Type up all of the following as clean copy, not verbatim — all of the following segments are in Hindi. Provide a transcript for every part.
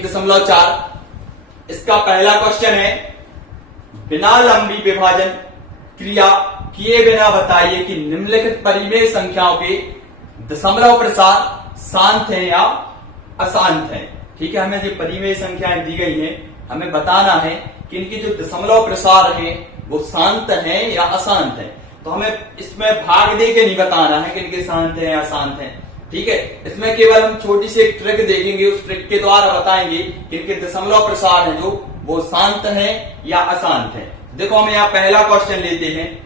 1.4। इसका पहला क्वेश्चन है, बिना लंबी विभाजन क्रिया किए बिना बताइए कि निम्नलिखित परिमेय संख्याओं के दशमलव प्रसार शांत है या अशांत है। ठीक है, हमें जो परिमेय संख्याएं दी गई हैं, हमें बताना है कि इनकी जो दशमलव प्रसार है वो शांत है या अशांत है। तो हमें इसमें भाग दे के नहीं बताना है कि इनके शांत है या अशांत है। ठीक है, इसमें केवल हम छोटी सी एक ट्रिक देखेंगे, उस ट्रिक के द्वारा बताएंगे कि इनके दशमलव प्रसार है जो वो शांत है या अशांत है। देखो हम यहाँ पहला क्वेश्चन लेते हैं,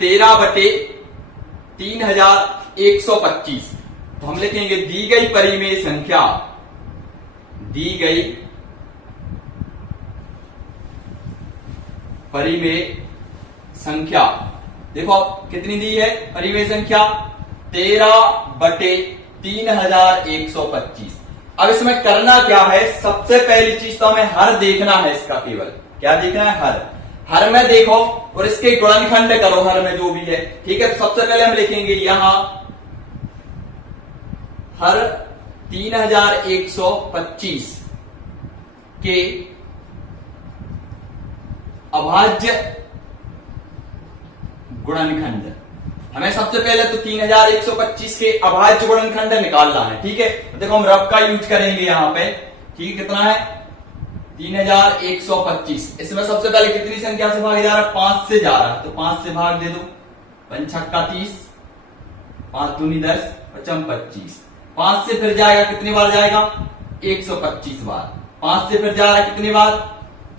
13/3125। तो हम लिखेंगे दी गई परिमेय संख्या, दी गई परिमेय संख्या, देखो कितनी दी है परिमेय संख्या, 13/3125। अब इसमें करना क्या है, सबसे पहली चीज तो हमें हर देखना है इसका, केवल क्या देखना है, हर में देखो और इसके गुणनखंड करो हर में जो भी है। ठीक है, तो सबसे पहले हम लिखेंगे यहां हर 3125 के अभाज्य गुणनखंड। हमें सबसे पहले तो 3125 के अभाज्य गुणनखंड निकालना है। ठीक है, तो देखो हम रफ का यूज करेंगे यहां पे। ठीक, कितना है 3125। इसमें सबसे पहले कितनी संख्या से भाग जा रहा है, 5 से जा रहा है, तो 5 से भाग दे दो, 5 छक्का 30, 5 दूनी 10, 5 25। 5 से फिर जाएगा कितनी बार जाएगा, 125 बार। 5 से फिर जा रहा है कितनी बार,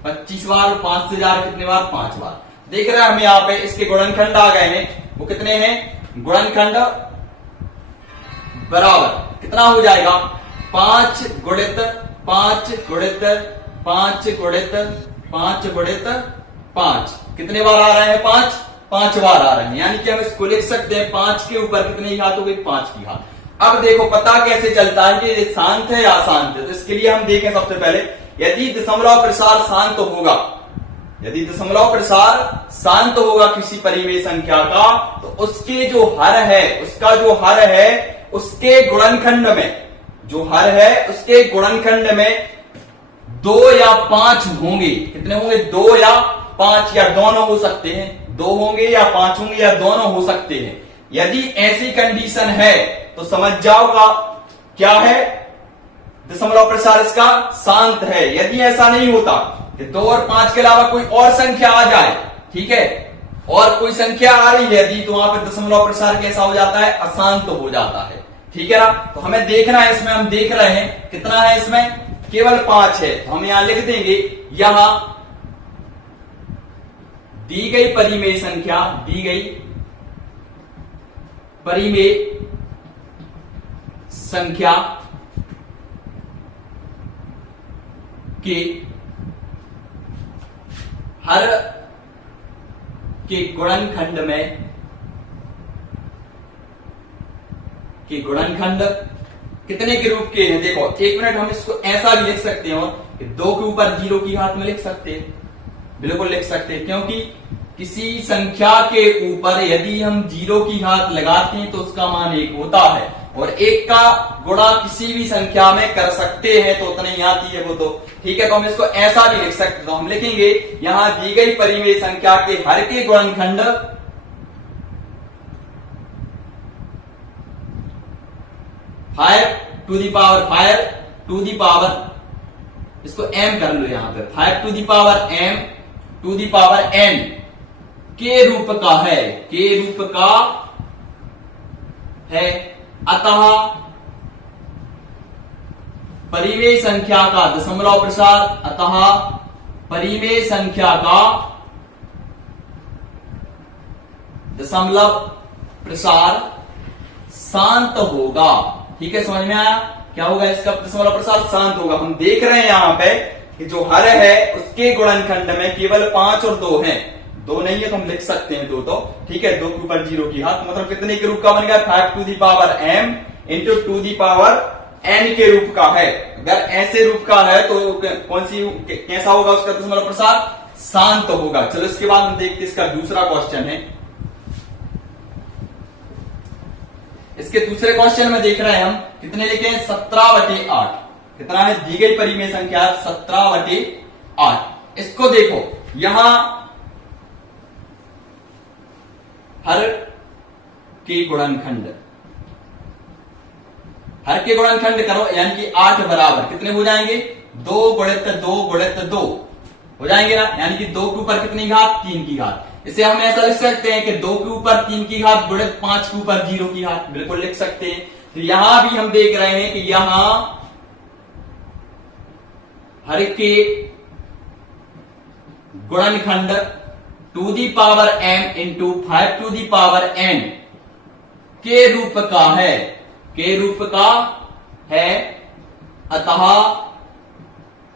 25 बार। 5 से जा रहा है कितनी बार, 5 बार। देख रहे हैं हम यहाँ पे इसके गुणनखंड आ गए हैं, वो कितने हैं, गुणनखंड बराबर कितना हो जाएगा, 5 गुणित 5 गुणित 5 गुणित 5 गुणित 5। कितने बार आ रहे हैं, 5 बार आ रहे हैं। यानी कि हम इसको लिख सकते हैं 5 के ऊपर कितनी घात हो गई, 5 की घात। अब देखो पता कैसे चलता है कि ये शांत है या अशांत है। तो इसके लिए हम देखें सबसे पहले, यदि दशमलव प्रसार शांत होगा, यदि दशमलव प्रसार शांत होगा किसी परिमेय संख्या का, तो उसके जो हर है, उसका जो हर है उसके गुणनखंड में, जो हर है उसके गुणनखंड में 2 या 5 होंगे। कितने होंगे, 2 या 5, या दोनों हो सकते हैं, 2 होंगे या 5 होंगे या दोनों हो सकते हैं। यदि ऐसी कंडीशन है तो समझ जाओ का क्या है, दशमलव प्रसार इसका शांत है। यदि ऐसा नहीं होता कि 2 और 5 के अलावा कोई और संख्या आ जाए, ठीक है, और कोई संख्या आ रही है यदि, तो वहां पर दशमलव प्रसार कैसा हो जाता है, अशांत हो जाता है। ठीक है ना, तो हमें देखना है, इसमें हम देख रहे हैं कितना है, इसमें केवल 5 है। तो हम यहां लिख देंगे, यहां दी गई परिमेय संख्या, दी गई परिमेय संख्या के हर के गुणनखंड में, के गुणनखंड कितने के रूप के हैं। देखो 1 मिनट, हम इसको ऐसा भी लिख सकते हैं कि 2 के ऊपर 0 की घात में लिख सकते हैं, बिल्कुल लिख सकते हैं, क्योंकि किसी संख्या के ऊपर यदि हम 0 की घात लगाते हैं तो उसका मान 1 होता है, और 1 का गुणा किसी भी संख्या में कर सकते हैं तो उतना ही आती है वो तो। ठीक है, तो हम इसको ऐसा भी लिख सकते हैं। तो हम लिखेंगे यहां दी गई परिमेय संख्या के हर के गुणनखंड 5 to the power 5 to the power, इसको m कर लो यहां पे, 5 to the power m to the power n के रूप का है, के रूप का है। अतः परिमेय संख्या का दशमलव प्रसार, अतः परिमेय संख्या का दशमलव प्रसार शांत होगा। ठीक है, समझ में आया, क्या होगा, इसका दशमलव प्रसार शांत होगा। हम देख रहे हैं यहां पे कि जो हर है उसके गुणनखंड में केवल 5 और 2 हैं, 2 नहीं है तो हम लिख सकते हैं 2 तो। ठीक है, 2 के ऊपर 0 की घात, मतलब कितने के रूप का बन गया, 5 to the power m into two the power n के रूप का है। अगर ऐसे रूप का है तो कौन सी, कैसा होगा उसका दशमलव प्रसार, शांत होगा। चलो इसके बाद हम देखते हैं इसका दूसरा क्वेश्चन है। इसके दूसरे क्वेश्चन में देख रहे हैं हम कितने लिखे हैं 17/8। कितना है दी गई परिमेय संख्या 17/8। इसको देखो यहां हर के गुणनखंड करो यानी कि 8 बराबर कितने हो जाएंगे 2 गुणित 2 गुणित 2 हो जाएंगे ना, यानी कि 2 के ऊपर कितनी घात 3 की घात। इसे हम ऐसा लिख सकते हैं कि 2 के ऊपर 3 की घात गुणित 5 के ऊपर 0 की घात, बिल्कुल लिख सकते हैं। तो यहां भी हम देख रहे हैं कि यहां हर के गुणनखंड to the power m into 5 to the power n के रूप का है, के रूप का है, अतः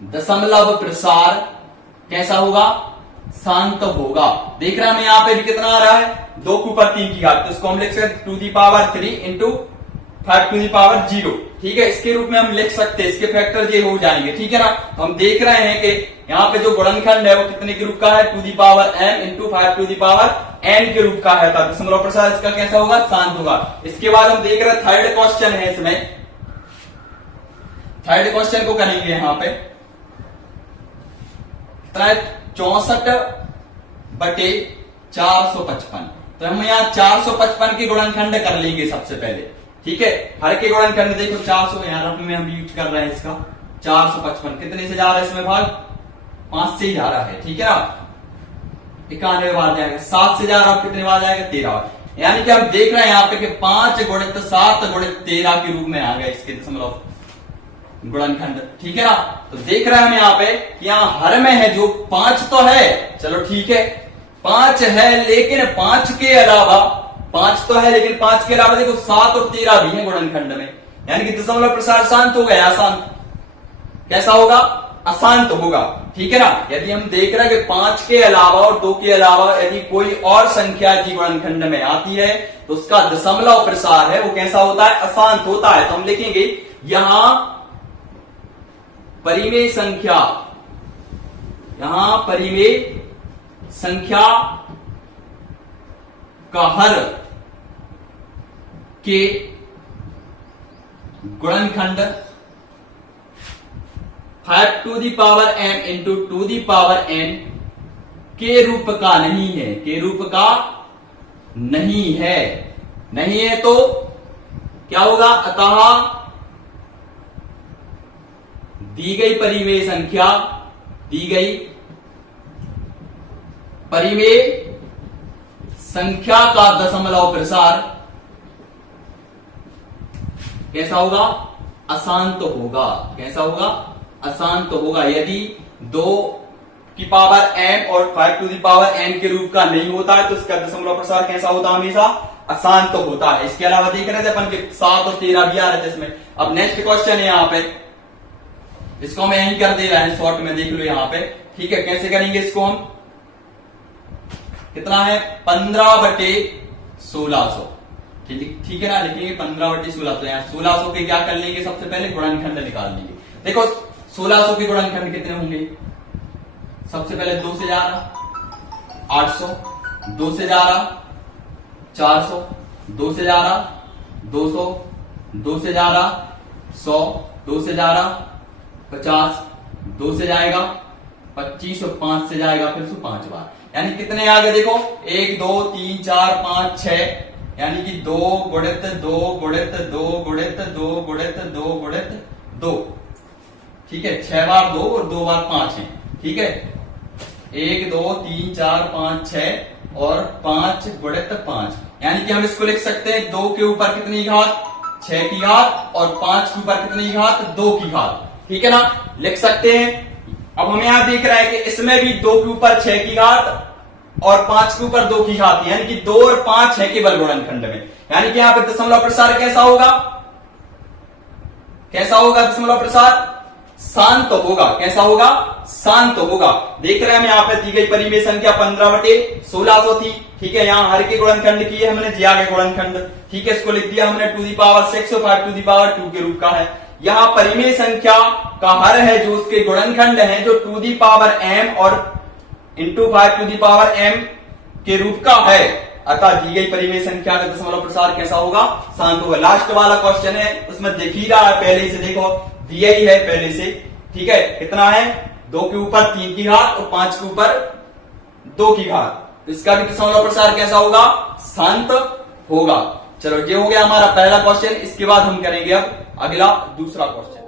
दशमलव प्रसार कैसा होगा शांत होगा। देख रहे हैं हमें यहां पे भी कितना आ रहा है 2 के ऊपर 3 की घात, तो इसको हम लिख सकते to the power 3 into 5 to the power 0। ठीक है, इसके रूप में हम लिख सकते हैं, इसके फैक्टर ये हो जाएंगे। ठीक है ना, तो हम देख रहे हैं कि यहाँ पे जो गुणनखंड है वो कितने के रूप का है to the power m into 5 to the power n के रूप का है, तो दशमलव प्रसार इसका कैसा होगा शांत होगा। इसके बाद हम देख रहे हैं थर्ड क्वेश्चन है, इसमें थर्ड क्वेश्चन को करेंगे यहां पे 64/455। तो हम यहाँ 455 के गुणनखंड कर लेंगे सबसे पहले। ठीक है, हर के गुणनखंड देखो 400 यहाँ रफ में हम यूज कर रहे हैं इसका 455 कितने से जा रहा है इसमें भाग 5 से ही जा रहा है। ठीक है ना, 91 बार जाएगा, 7 से जा रहा है कितने बार जाएगा 13 बार, यानी कि हम देख रहे हैं यहाँ पे कि 5 गुणित 7 गुणित 13 के रूप में आ गया इसके दशमलव गुणनखंड। ठीक है ना, तो देख रहे हैं हम यहाँ पे कि यहाँ हर में है जो 5 तो है, चलो ठीक है 5 है, लेकिन 5 के अलावा 5 तो है लेकिन 5 के अलावा देखो 7 और 13 भी है गुणनखंड में, यानी कि दशमलव प्रसार शांत हो गया, अशांत कैसा होगा अशांत होगा। ठीक है ना, यदि हम देख रहे हैं कि 5 के अलावा और 2 के अलावा यदि कोई और संख्या यदि गुणनखंड में आती है तो उसका दशमलव प्रसार है वो कैसा होता है अशांत होता है। तो हम लिखेंगे यहां परिमेय संख्या, यहां परिमेय संख्या का हर के गुणनखंड 5 to the power m into 2 the power n के रूप का नहीं है, के रूप का नहीं है, नहीं है तो क्या होगा, अतः दी गई परिमेय संख्या, दी गई परिमेय संख्या का दशमलव प्रसार कैसा होगा अशांत होगा, कैसा होगा अशांत होगा। यदि 2 की पावर m और 5 टू दी पावर n के रूप का नहीं होता है तो इसका दशमलव प्रसार कैसा होता है हमेशा अशांत होता है। इसके अलावा देख रहे थे अपन के 7 और 13 भी आ रहे थे इसमें। अब नेक्स्ट क्वेश्चन है यहाँ पे, इसको हम यहीं कर दे रहे हैं शॉर्ट में, देख लो यहाँ पे। ठीक है, कैसे करेंगे इसको हम, कितना है 15/1600। ठीक है ना, लिखेंगे 15/1600। यहाँ 1600 के क्या कर लेंगे, सबसे पहले गुणनखंड निकाल लेंगे। देखो 1600 के गुणनखंड कितने होंगे, सबसे पहले 2 से जा रहा 800, 2 से जा रहा 400, 2 से जा रहा 200, 2 से जा रहा 100, 2 से जा रहा 50, 2 से जाएगा 25 और 5 से जाएगा फिर से 5 बार, यानी कितने आ गए देखो 1 2 3 4 5 6, यानी कि 2 गुणित 2 गुणित 2 गुणित 2 गुणित 2 गुणित 2। ठीक है, 6 बार 2 और 2 बार 5 है। ठीक है, 1 2 3 4 5 6 और 5 गुणित 5, यानी कि हम इसको लिख सकते हैं 2 के ऊपर कितनी घात 6 की घात और 5 के ऊपर कितनी घात 2 की घात। ठीक है ना, लिख सकते हैं। अब हम यहां देख रहे हैं कि इसमें भी 2 के ऊपर 6 की घात और 5 के ऊपर 2 की घात, यानी कि 2 और 5 है केवल गुणनखंड में, यानी कि यहां पर दशमलव प्रसार कैसा होगा, कैसा होगा दशमलव प्रसार शांत होगा, कैसा होगा शांत होगा। देख रहे हैं हम यहाँ पे दी गई परिमेय संख्या 15/1600 थी। ठीक है, यहाँ हर के गुणनखंड की है हमने, जिया के गुणनखंड। ठीक है, इसको लिख दिया हमने टू दी पावर 6 और 5 टू दी पावर 2 के रूप का है। यहाँ परिमेय संख्या का हर है जो उसके गुणनखंड है जो टू दी पावर m और into 5 to the power m के रूप का है। अतः दी गई परिमेय संख्या का दशमलव प्रसार कैसा होगा, शांत होगा। लास्ट वाला क्वेश्चन है, उसमें देख ही रहा है पहले से, देखो दिया ही है पहले से, ठीक है। कितना है, 2 के ऊपर 3 की घात और 5 के ऊपर 2 की घात, तो इसका भी दशमलव प्रसार कैसा होगा, शांत होगा। चलो ये हो गया हमारा पहला क्वेश्चन। इसके बाद हम करेंगे अब अगला दूसरा क्वेश्चन।